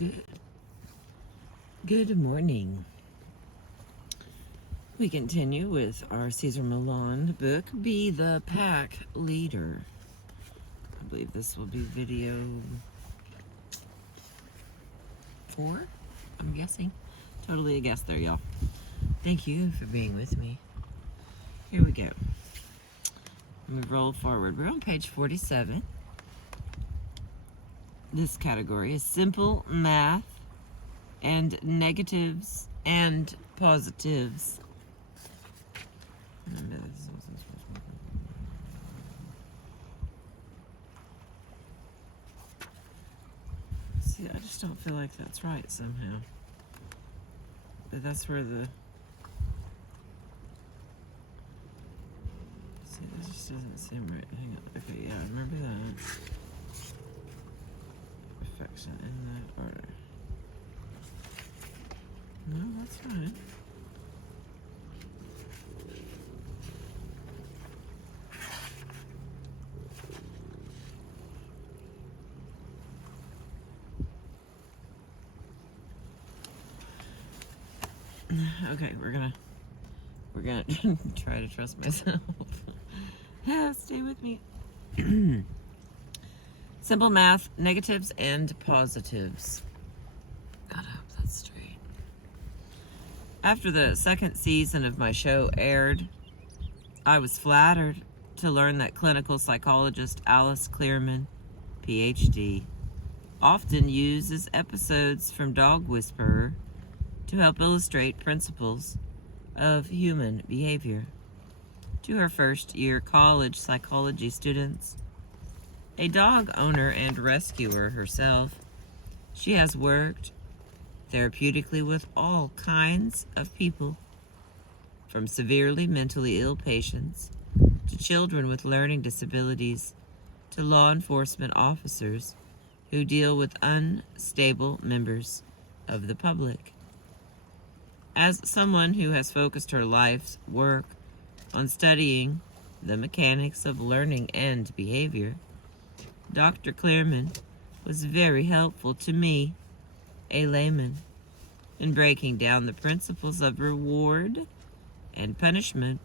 Good, good morning. We continue with our Cesar Millan book, Be the Pack Leader. I believe this will be video 4, I'm guessing. Totally a guess there, y'all. Thank you for being with me. Here we go. We roll forward. We're on page 47. This category is simple math and negatives and positives. See, I just don't feel like that's right somehow. But that's where the... See, that just doesn't seem right. Hang on. Okay, yeah, I remember that. Perfection in that order. No, that's fine. Okay, we're gonna try to trust myself. Yeah, stay with me. Simple math, negatives and positives. Gotta hope that's straight. After the second season of my show aired, I was flattered to learn that clinical psychologist Alice Clearman, PhD, often uses episodes from Dog Whisperer to help illustrate principles of human behavior to her first-year college psychology students. A dog owner and rescuer herself, she has worked therapeutically with all kinds of people, from severely mentally ill patients to children with learning disabilities to law enforcement officers who deal with unstable members of the public. As someone who has focused her life's work on studying the mechanics of learning and behavior, Dr. Clearman was very helpful to me, a layman, in breaking down the principles of reward and punishment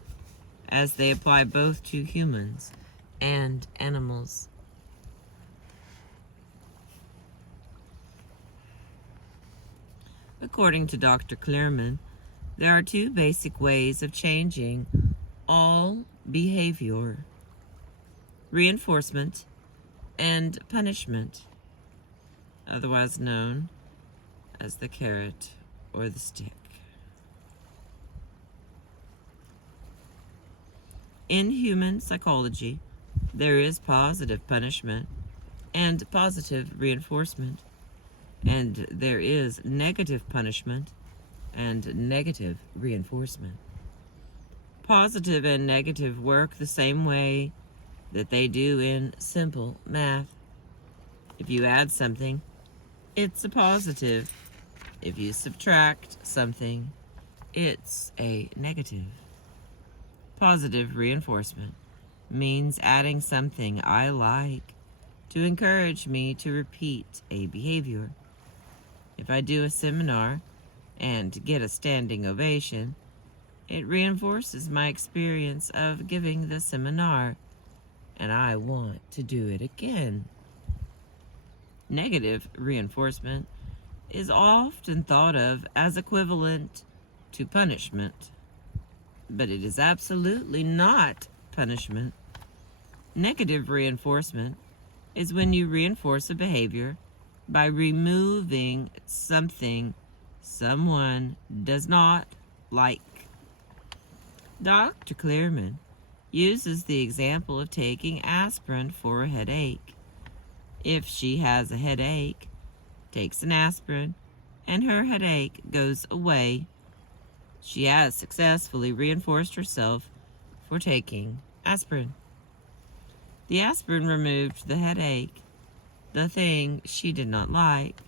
as they apply both to humans and animals. According to Dr. Clearman, there are two basic ways of changing all behavior: reinforcement and punishment, otherwise known as the carrot or the stick. In human psychology, there is positive punishment and positive reinforcement, and there is negative punishment and negative reinforcement. Positive and negative work the same way that they do in simple math. If you add something, it's a positive. If you subtract something, it's a negative. Positive reinforcement means adding something I like to encourage me to repeat a behavior. If I do a seminar and get a standing ovation, it reinforces my experience of giving the seminar, and I want to do it again. Negative reinforcement is often thought of as equivalent to punishment, but it is absolutely not punishment. Negative reinforcement is when you reinforce a behavior by removing something someone does not like. Dr. Clearman uses the example of taking aspirin for a headache. If she has a headache, takes an aspirin, and her headache goes away, she has successfully reinforced herself for taking aspirin. The aspirin removed the headache, the thing she did not like.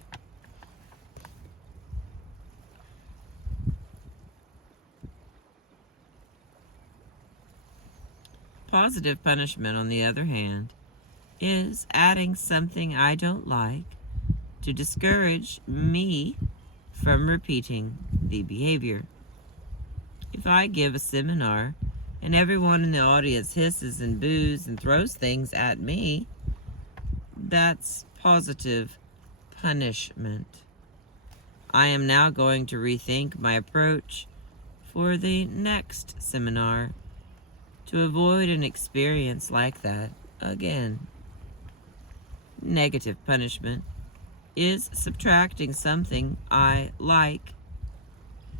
Positive punishment, on the other hand, is adding something I don't like to discourage me from repeating the behavior. If I give a seminar and everyone in the audience hisses and boos and throws things at me, that's positive punishment. I am now going to rethink my approach for the next seminar to avoid an experience like that again. Negative punishment is subtracting something I like.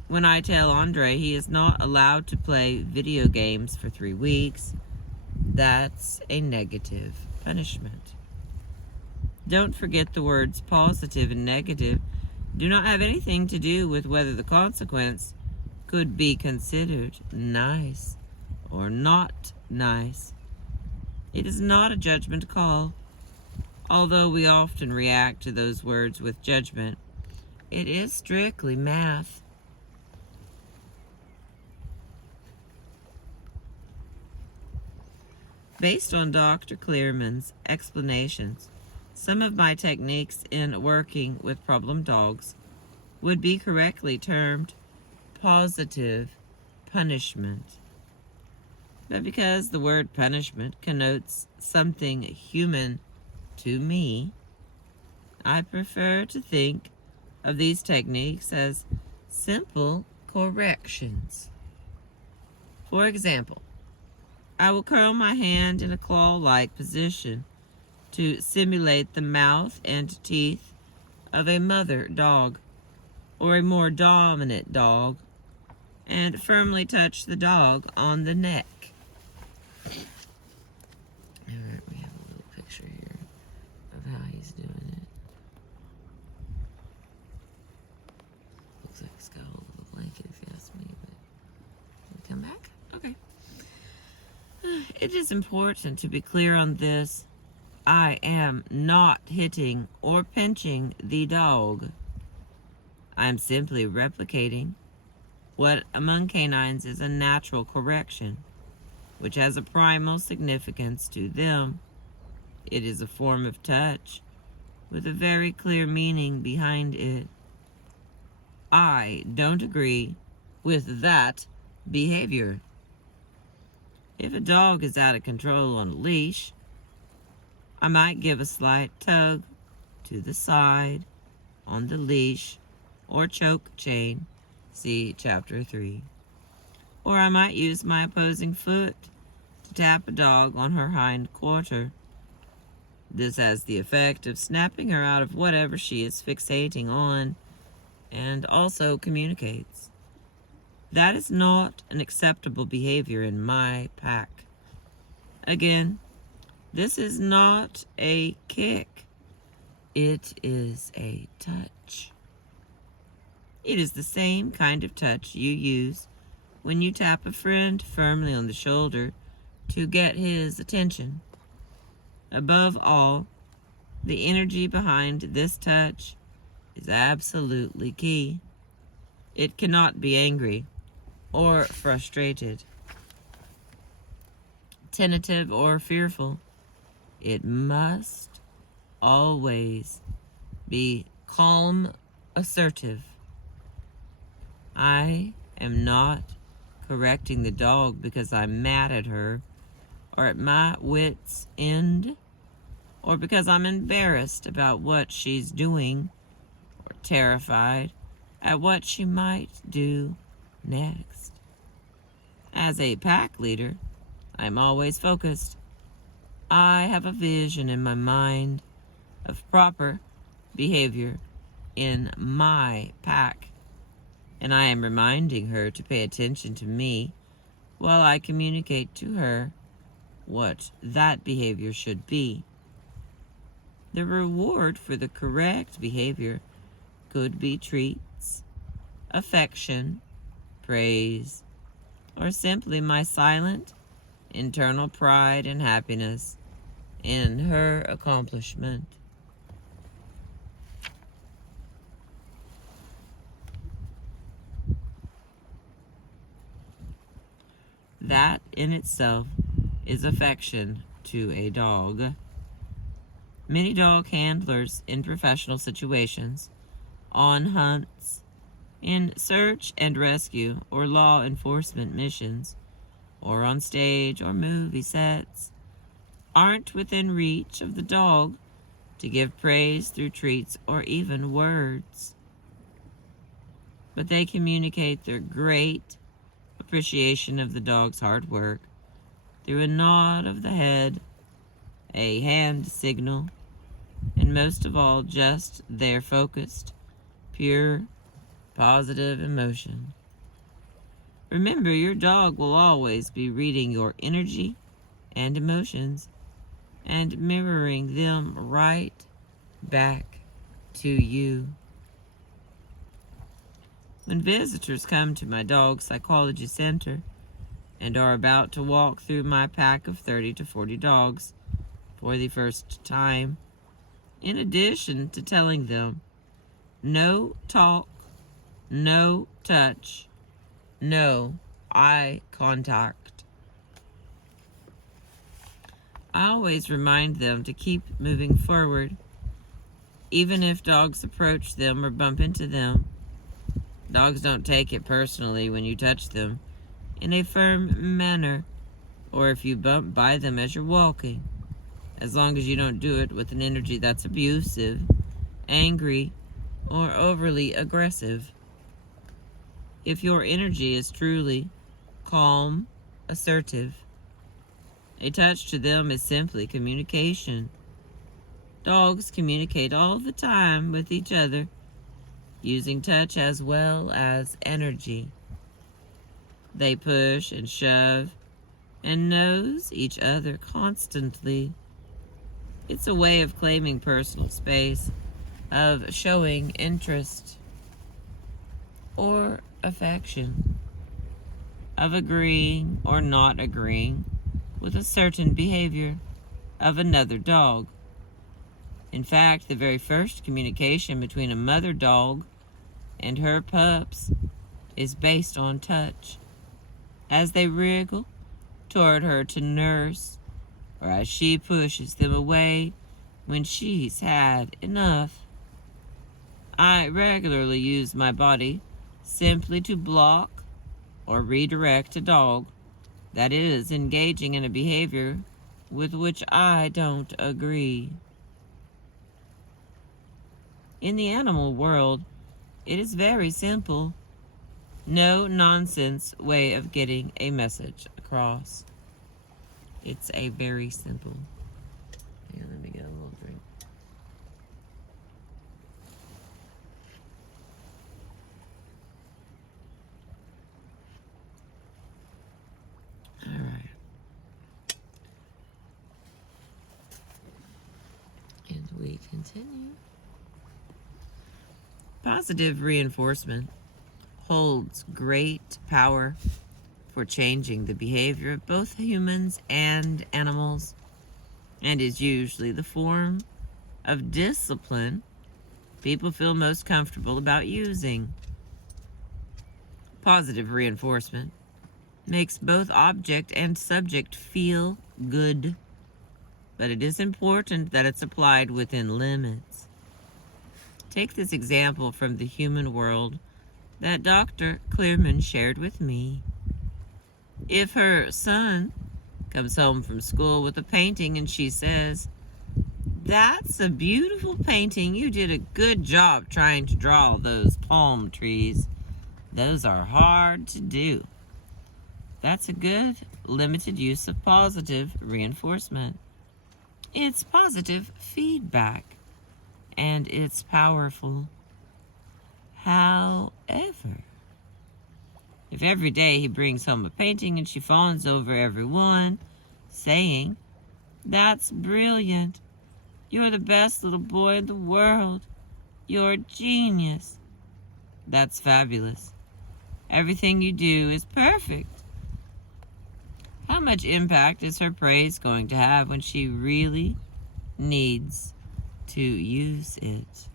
When I tell Andre he is not allowed to play video games for 3 weeks, that's a negative punishment. Don't forget the words positive and negative do not have anything to do with whether the consequence could be considered nice or not nice. It is not a judgment call. Although we often react to those words with judgment, it is strictly math. Based on Dr. Clearman's explanations, some of my techniques in working with problem dogs would be correctly termed positive punishment. But because the word punishment connotes something human to me, I prefer to think of these techniques as simple corrections. For example, I will curl my hand in a claw-like position to simulate the mouth and teeth of a mother dog or a more dominant dog and firmly touch the dog on the neck. Alright, we have a little picture here of how he's doing it. Looks like he's got hold of a blanket if you ask me, but can we come back? Okay. It is important to be clear on this. I am not hitting or pinching the dog. I am simply replicating what among canines is a natural correction, which has a primal significance to them. It is a form of touch with a very clear meaning behind it. I don't agree with that behavior. If a dog is out of control on a leash, I might give a slight tug to the side on the leash or choke chain, see Chapter 3. Or I might use my opposing foot to tap a dog on her hind quarter. This has the effect of snapping her out of whatever she is fixating on and also communicates. That is not an acceptable behavior in my pack. Again, this is not a kick. It is a touch. It is the same kind of touch you use when you tap a friend firmly on the shoulder to get his attention. Above all, the energy behind this touch is absolutely key. It cannot be angry or frustrated, tentative or fearful. It must always be calm, assertive. I am not correcting the dog because I'm mad at her or at my wit's end or because I'm embarrassed about what she's doing or terrified at what she might do next. As a pack leader, I'm always focused. I have a vision in my mind of proper behavior in my pack, and I am reminding her to pay attention to me while I communicate to her what that behavior should be. The reward for the correct behavior could be treats, affection, praise, or simply my silent internal pride and happiness in her accomplishment. That in itself is affection to a dog. Many dog handlers in professional situations, on hunts, in search and rescue or law enforcement missions, or on stage or movie sets, aren't within reach of the dog to give praise through treats or even words. But they communicate their great appreciation of the dog's hard work through a nod of the head, a hand signal, and most of all, just their focused, pure, positive emotion. Remember, your dog will always be reading your energy and emotions and mirroring them right back to you. When visitors come to my dog psychology center and are about to walk through my pack of 30 to 40 dogs for the first time, in addition to telling them, no talk, no touch, no eye contact, I always remind them to keep moving forward, even if dogs approach them or bump into them. Dogs don't take it personally when you touch them in a firm manner or if you bump by them as you're walking, as long as you don't do it with an energy that's abusive, angry, or overly aggressive. If your energy is truly calm, assertive, a touch to them is simply communication. Dogs communicate all the time with each other, using touch as well as energy. They push and shove and nose each other constantly. It's a way of claiming personal space, of showing interest or affection, of agreeing or not agreeing with a certain behavior of another dog. In fact, the very first communication between a mother dog and her pups is based on touch, as they wriggle toward her to nurse, or as she pushes them away when she's had enough. I regularly use my body simply to block or redirect a dog that is engaging in a behavior with which I don't agree. In the animal world, it is very simple. No nonsense way of getting a message across. It's a very simple. Yeah, let me get a little drink. All right. And we continue. Positive reinforcement holds great power for changing the behavior of both humans and animals, and is usually the form of discipline people feel most comfortable about using. Positive reinforcement makes both object and subject feel good, but it is important that it's applied within limits. Take this example from the human world that Dr. Clearman shared with me. If her son comes home from school with a painting and she says, "That's a beautiful painting. You did a good job trying to draw those palm trees. Those are hard to do." That's a good, limited use of positive reinforcement. It's positive feedback, and it's powerful. However, if every day he brings home a painting and she fawns over every one, saying, "That's brilliant. You're the best little boy in the world. You're a genius. That's fabulous. Everything you do is perfect." How much impact is her praise going to have when she really needs to use it?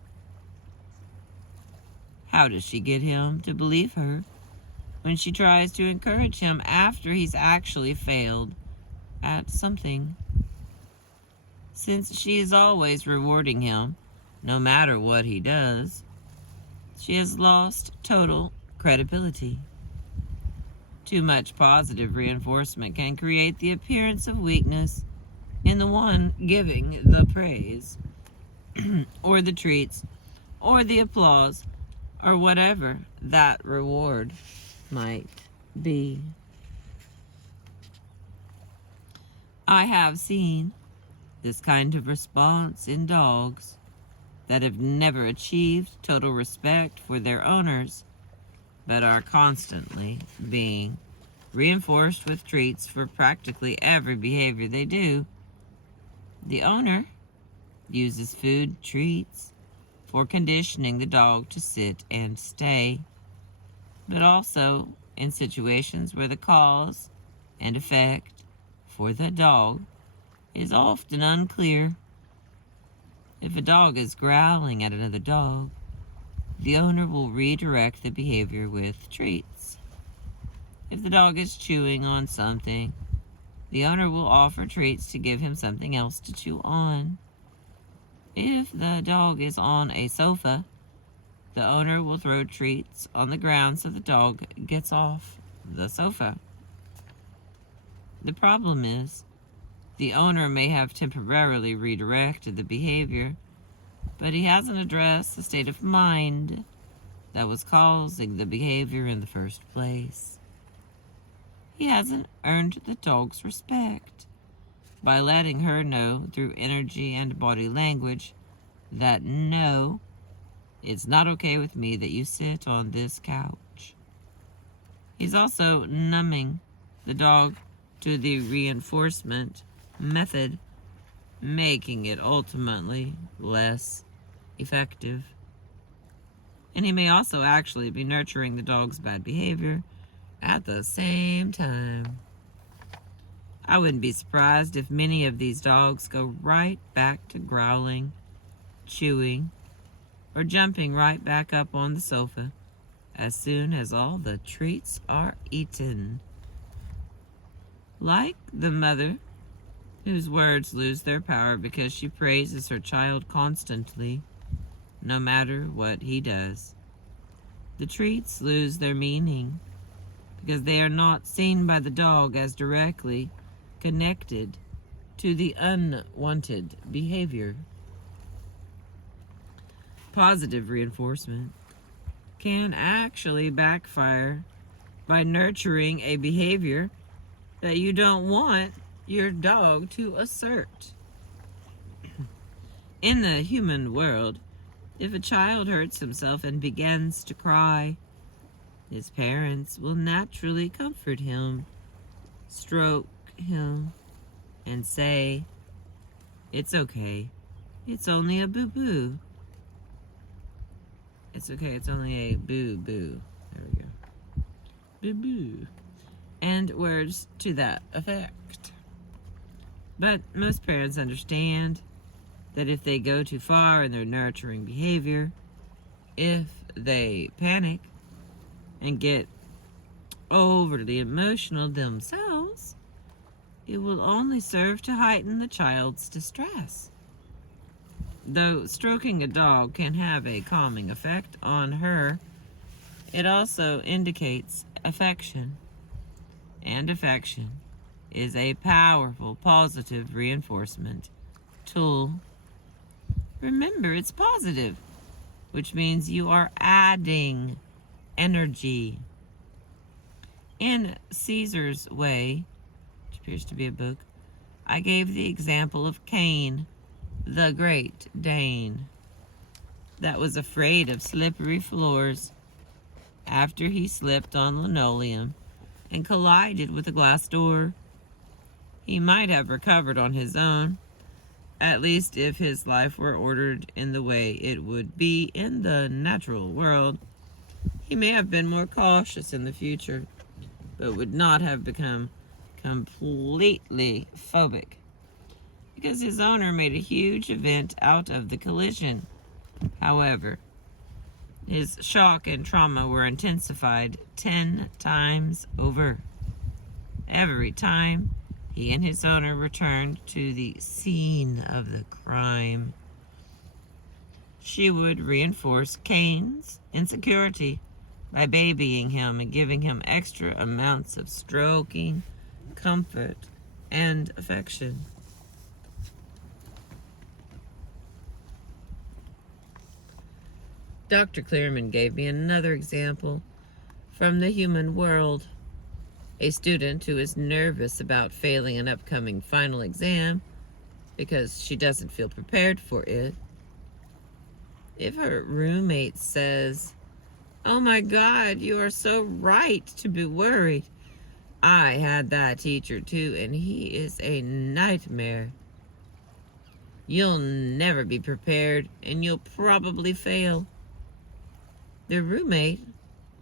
How does she get him to believe her when she tries to encourage him after he's actually failed at something? since she is always rewarding him, no matter what he does. She has lost total credibility. Too much positive reinforcement can create the appearance of weakness in the one giving the praise, or the treats, or the applause, or whatever that reward might be. I have seen this kind of response in dogs that have never achieved total respect for their owners, but are constantly being reinforced with treats for practically every behavior they do. The owner uses food treats for conditioning the dog to sit and stay, but also in situations where the cause and effect for the dog is often unclear. If a dog is growling at another dog, the owner will redirect the behavior with treats. If the dog is chewing on something, the owner will offer treats to give him something else to chew on. If the dog is on a sofa, the owner will throw treats on the ground so the dog gets off the sofa. The problem is, the owner may have temporarily redirected the behavior, but he hasn't addressed the state of mind that was causing the behavior in the first place. He hasn't earned the dog's respect by letting her know through energy and body language that no, it's not okay with me that you sit on this couch. He's also numbing the dog to the reinforcement method, making it ultimately less effective. And he may also actually be nurturing the dog's bad behavior at the same time. I wouldn't be surprised if many of these dogs go right back to growling, chewing, or jumping right back up on the sofa as soon as all the treats are eaten. Like the mother whose words lose their power because she praises her child constantly, no matter what he does. The treats lose their meaning because they are not seen by the dog as directly connected to the unwanted behavior. Positive reinforcement can actually backfire by nurturing a behavior that you don't want your dog to assert. In the human world, if a child hurts himself and begins to cry, his parents will naturally comfort him, stroke him, and say, "It's okay. It's only a boo-boo. It's okay, it's only a boo-boo." There we go. Boo-boo. And words to that effect. But most parents understand that if they go too far in their nurturing behavior, if they panic and get overly emotional themselves, it will only serve to heighten the child's distress. Though stroking a dog can have a calming effect on her, it also indicates affection. And affection is a powerful positive reinforcement tool. Remember, it's positive, which means you are adding energy. In Caesar's Way, which appears to be a book, I gave the example of Cain, the Great Dane, that was afraid of slippery floors after he slipped on linoleum and collided with a glass door. He might have recovered on his own, at least if his life were ordered in the way it would be in the natural world. He may have been more cautious in the future, but would not have become completely phobic, because his owner made a huge event out of the collision. However, his shock and trauma were intensified 10 times over. Every time He and his owner returned to the scene of the crime. She would reinforce Kane's insecurity by babying him and giving him extra amounts of stroking, comfort, and affection. Dr. Clearman gave me another example from the human world. A student who is nervous about failing an upcoming final exam because she doesn't feel prepared for it. If her roommate says, "Oh my God, you are so right to be worried. I had that teacher too, and he is a nightmare. You'll never be prepared, and you'll probably fail." The roommate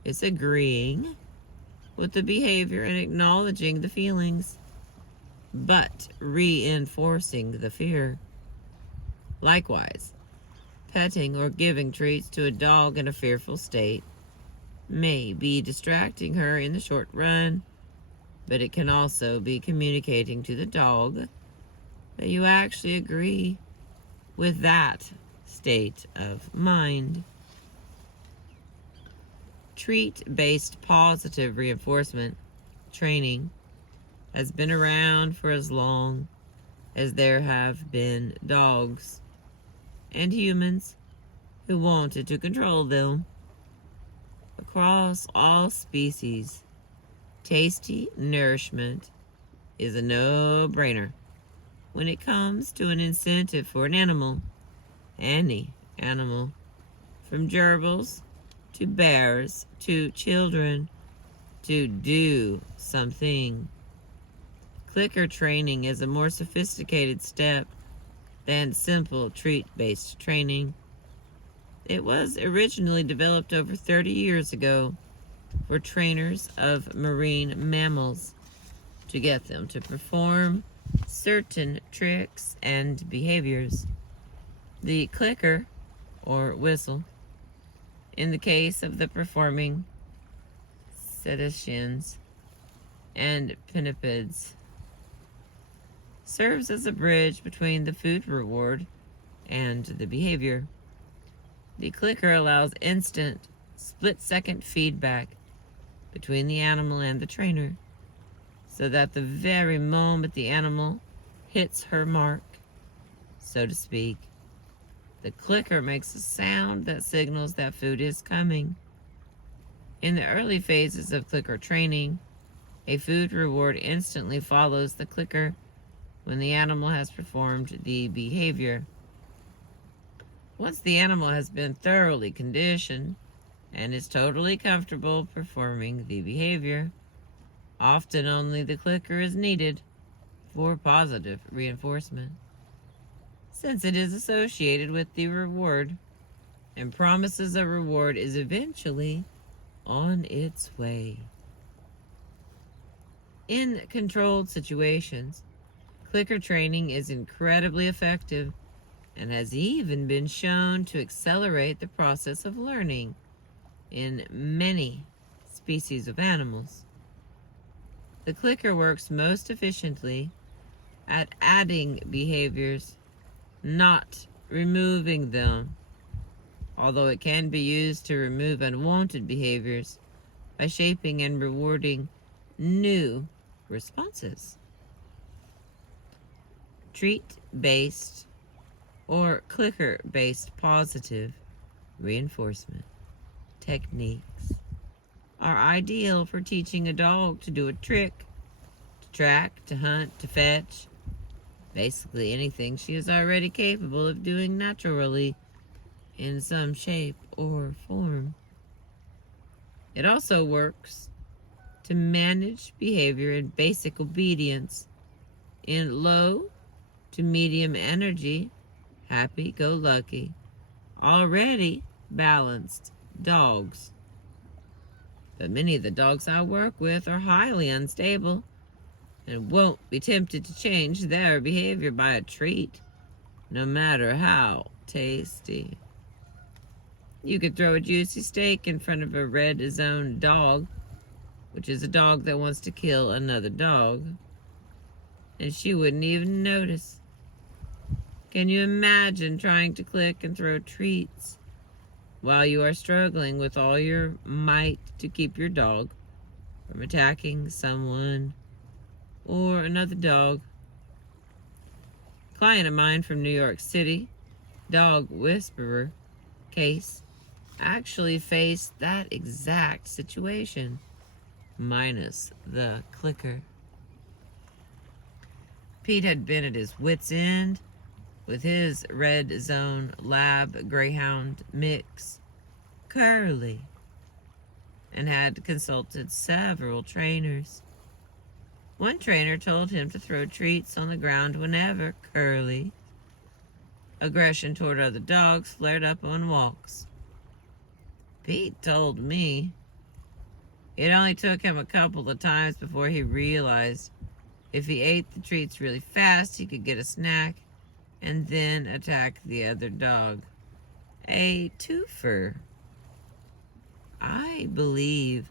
is agreeing with the behavior and acknowledging the feelings, but reinforcing the fear. Likewise, petting or giving treats to a dog in a fearful state may be distracting her in the short run, but it can also be communicating to the dog that you actually agree with that state of mind. Treat-based positive reinforcement training has been around for as long as there have been dogs and humans who wanted to control them. Across all species, tasty nourishment is a no-brainer when it comes to an incentive for an animal, any animal, from gerbils to bears to children, to do something. Clicker training is a more sophisticated step than simple treat-based training. It was originally developed over 30 years ago for trainers of marine mammals to get them to perform certain tricks and behaviors. The clicker, or whistle, in the case of the performing cetaceans and pinnipeds, serves as a bridge between the food reward and the behavior. The clicker allows instant, split-second feedback between the animal and the trainer, so that the very moment the animal hits her mark, so to speak, the clicker makes a sound that signals that food is coming. In the early phases of clicker training, a food reward instantly follows the clicker when the animal has performed the behavior. Once the animal has been thoroughly conditioned and is totally comfortable performing the behavior, often only the clicker is needed for positive reinforcement, since it is associated with the reward and promises a reward is eventually on its way. In controlled situations, clicker training is incredibly effective and has even been shown to accelerate the process of learning in many species of animals. The clicker works most efficiently at adding behaviors, not removing them, although it can be used to remove unwanted behaviors by shaping and rewarding new responses. Treat-based or clicker-based positive reinforcement techniques are ideal for teaching a dog to do a trick, to track, to hunt, to fetch, basically anything she is already capable of doing naturally in some shape or form. It also works to manage behavior in basic obedience in low to medium energy, happy-go-lucky, already balanced dogs. But many of the dogs I work with are highly unstable and won't be tempted to change their behavior by a treat, no matter how tasty. You could throw a juicy steak in front of a red-zoned dog, which is a dog that wants to kill another dog. and she wouldn't even notice. Can you imagine trying to click and throw treats while you are struggling with all your might to keep your dog from attacking someone or another dog? A client of mine from New York City, dog whisperer Case, actually faced that exact situation, minus the clicker. Pete had been at his wit's end with his red zone lab greyhound mix, Curly, and had consulted several trainers. One trainer told him to throw treats on the ground whenever Curly aggression toward other dogs flared up on walks. Pete told me it only took him a couple of times before he realized if he ate the treats really fast, he could get a snack and then attack the other dog. A twofer. I believe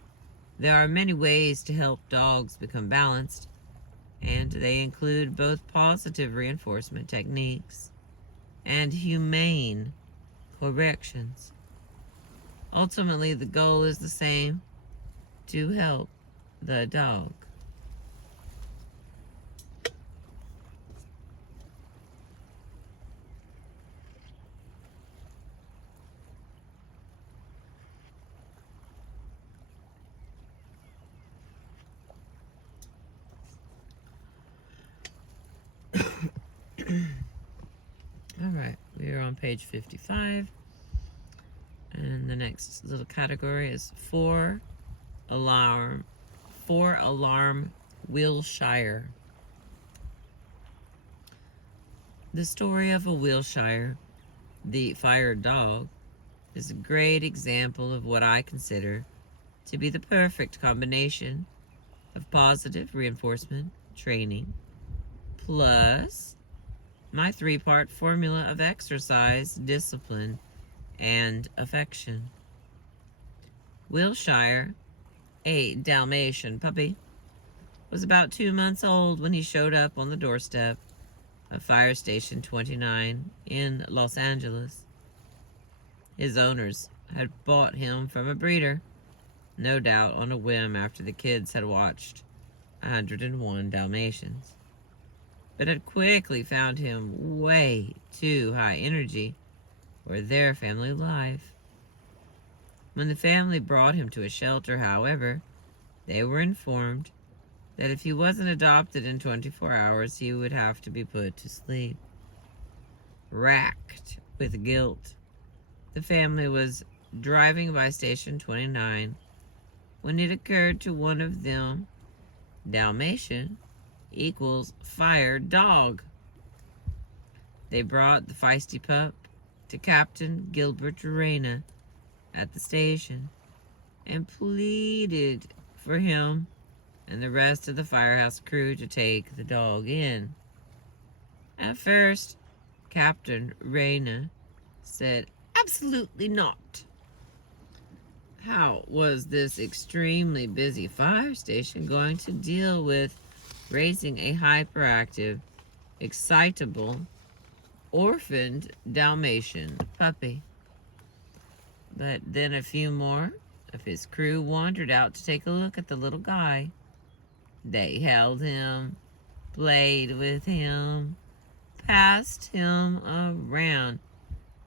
there are many ways to help dogs become balanced, and they include both positive reinforcement techniques and humane corrections. Ultimately, the goal is the same: to help the dog. All right, we are on page 55, and the next little category is four alarm Wilshire. The story of a Wilshire, the fire dog, is a great example of what I consider to be the perfect combination of positive reinforcement training plus my three-part formula of exercise, discipline, and affection. Wilshire, a Dalmatian puppy, was about 2 months old when he showed up on the doorstep of Fire Station 29 in Los Angeles. His owners had bought him from a breeder, no doubt on a whim after the kids had watched 101 Dalmatians, but had quickly found him way too high energy for their family life. When the family brought him to a shelter, however, they were informed that if he wasn't adopted in 24 hours, he would have to be put to sleep. Racked with guilt, the family was driving by Station 29 when it occurred to one of them, Dalmatian equals fire dog. They brought the feisty pup to Captain Gilbert Reyna at the station and pleaded for him and the rest of the firehouse crew to take the dog in. At first, Captain Reyna said absolutely not. How was this extremely busy fire station going to deal with raising a hyperactive, excitable, orphaned Dalmatian puppy? But then a few more of his crew wandered out to take a look at the little guy. They held him, played with him, passed him around,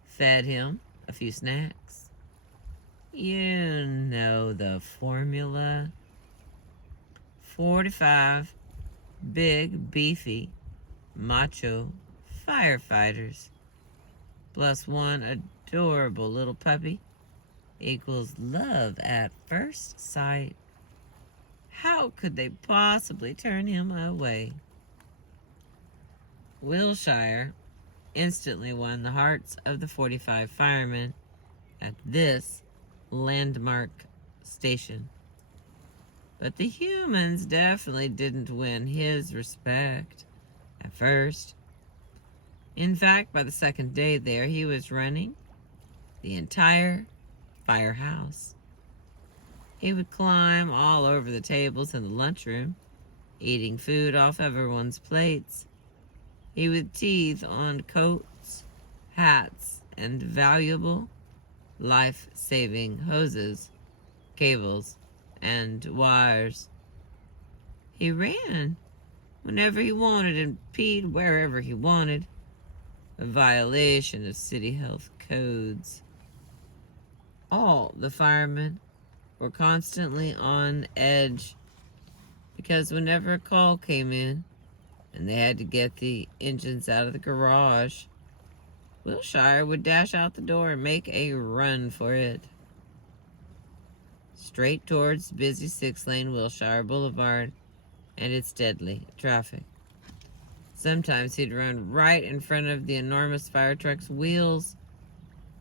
fed him a few snacks. You know the formula. 45 big, beefy, macho firefighters plus one adorable little puppy equals love at first sight. How could they possibly turn him away? Wilshire instantly won the hearts of the 45 firemen at this landmark station. But the humans definitely didn't win his respect at first. In fact, by the second day there, he was running the entire firehouse. He would climb all over the tables in the lunchroom, eating food off everyone's plates. He would teethe on coats, hats, and valuable life-saving hoses, cables, and wires. He ran whenever he wanted and peed wherever he wanted, a violation of city health codes. All the firemen were constantly on edge because whenever a call came in and they had to get the engines out of the garage, Wilshire would dash out the door and make a run for it, straight towards busy 6-lane Wilshire Boulevard and its deadly traffic. Sometimes he'd run right in front of the enormous fire truck's wheels,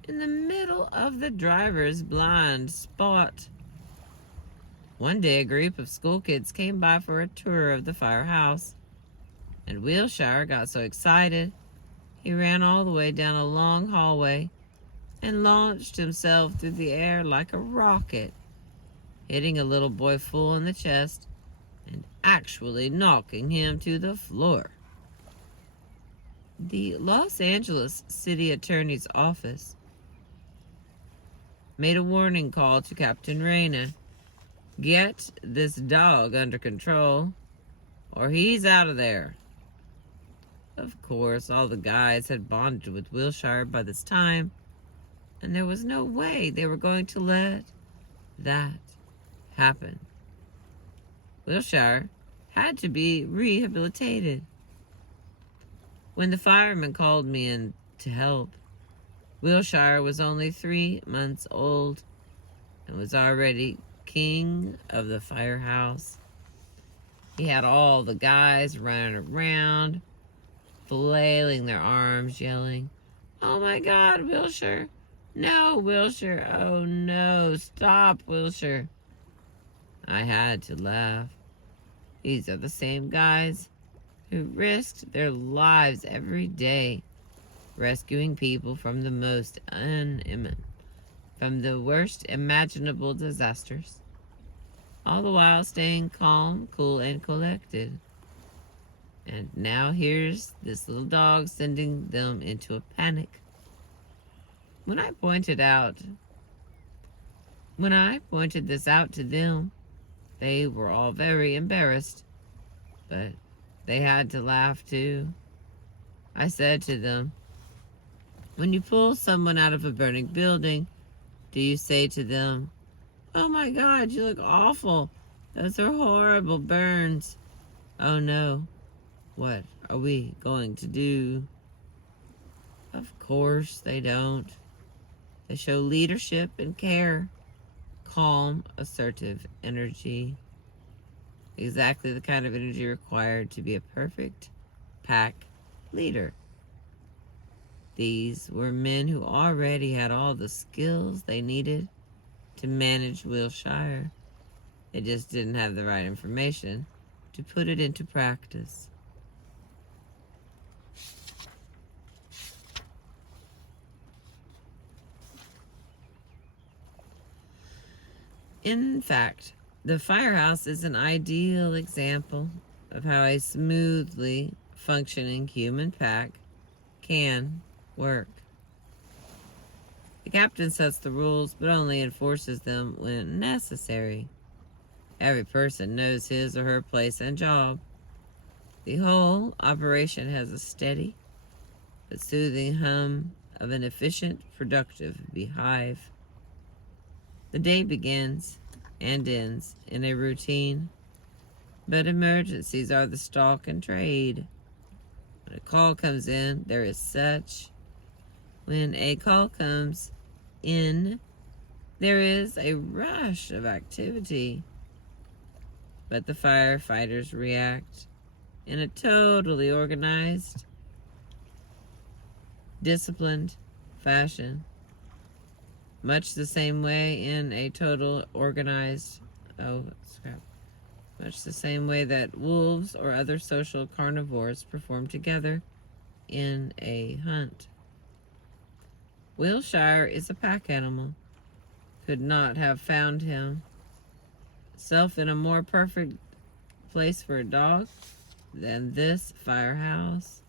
in the middle of the driver's blind spot. One day, a group of school kids came by for a tour of the firehouse, and Wilshire got so excited he ran all the way down a long hallway and launched himself through the air like a rocket, hitting a little boy full in the chest and actually knocking him to the floor. The Los Angeles City Attorney's Office made a warning call to Captain Reyna. Get this dog under control, or he's out of there. Of course, all the guys had bonded with Wilshire by this time, and there was no way they were going to let that happen. Wilshire had to be rehabilitated. When the firemen called me in to help, Wilshire was only 3 months old and was already king of the firehouse. He had all the guys running around, flailing their arms, yelling, "Oh my God, Wilshire! No, Wilshire! Oh no, stop, Wilshire!" I had to laugh. These are the same guys who risked their lives every day, rescuing people from the worst imaginable disasters, all the while staying calm, cool, and collected. And now here's this little dog sending them into a panic. When I pointed this out to them, they were all very embarrassed, but they had to laugh too. I said to them, when you pull someone out of a burning building, do you say to them, "Oh my God, you look awful. Those are horrible burns"? Oh no. What are we going to do? Of course they don't. They show leadership and care. Calm, assertive energy. Exactly the kind of energy required to be a perfect pack leader. These were men who already had all the skills they needed to manage Wilshire. They just didn't have the right information to put it into practice. In fact, the firehouse is an ideal example of how a smoothly functioning human pack can work. The captain sets the rules, but only enforces them when necessary. Every person knows his or her place and job. The whole operation has a steady but soothing hum of an efficient, productive beehive. The day begins and ends in a routine, but emergencies are the stock and trade. When a call comes in, there is such. When a call comes in, there is a rush of activity. But the firefighters react in a totally organized, disciplined fashion. Much the same way much the same way that wolves or other social carnivores perform together in a hunt. Wilshire is a pack animal. Could not have found himself in a more perfect place for a dog than this firehouse.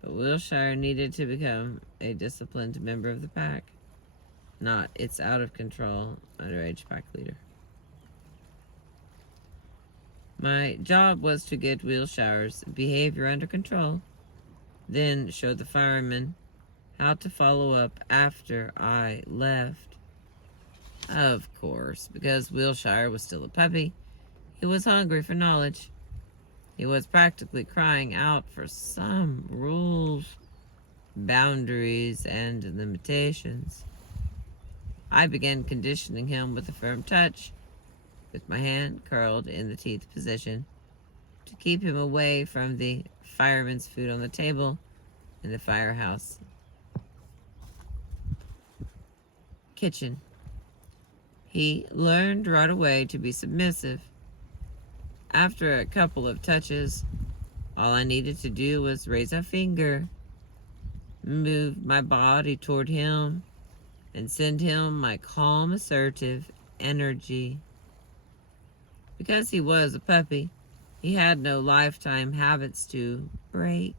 But Wilshire needed to become a disciplined member of the pack, not its out-of-control underage pack leader. My job was to get Wilshire's behavior under control, then show the firemen how to follow up after I left. Of course, because Wilshire was still a puppy, he was hungry for knowledge. He was practically crying out for some rules, boundaries, and limitations. I began conditioning him with a firm touch, with my hand curled in the teeth position, to keep him away from the fireman's food on the table in the firehouse kitchen. He learned right away to be submissive. After a couple of touches, all I needed to do was raise a finger, move my body toward him, and send him my calm, assertive energy. Because he was a puppy, he had no lifetime habits to break.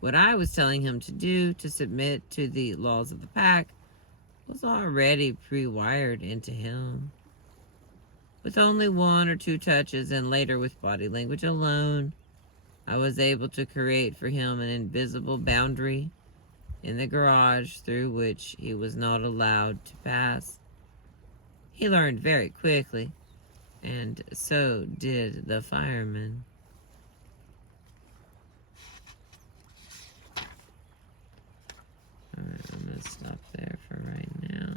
What I was telling him to do, to submit to the laws of the pack, was already pre-wired into him. With only one or two touches, and later with body language alone, I was able to create for him an invisible boundary in the garage through which he was not allowed to pass. He learned very quickly, and so did the fireman. Alright, I'm going to stop there for right now.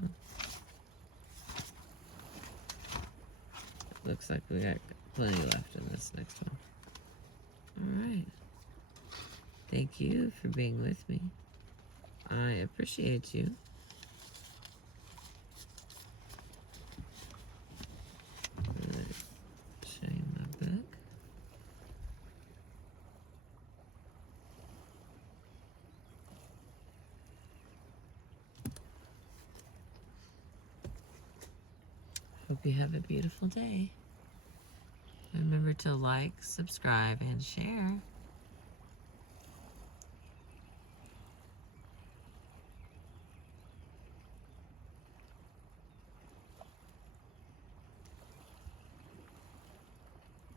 Looks like we got plenty left in this next one. Alright. Thank you for being with me. I appreciate you. Show you my book. Hope you have a beautiful day. Remember to like, subscribe, and share.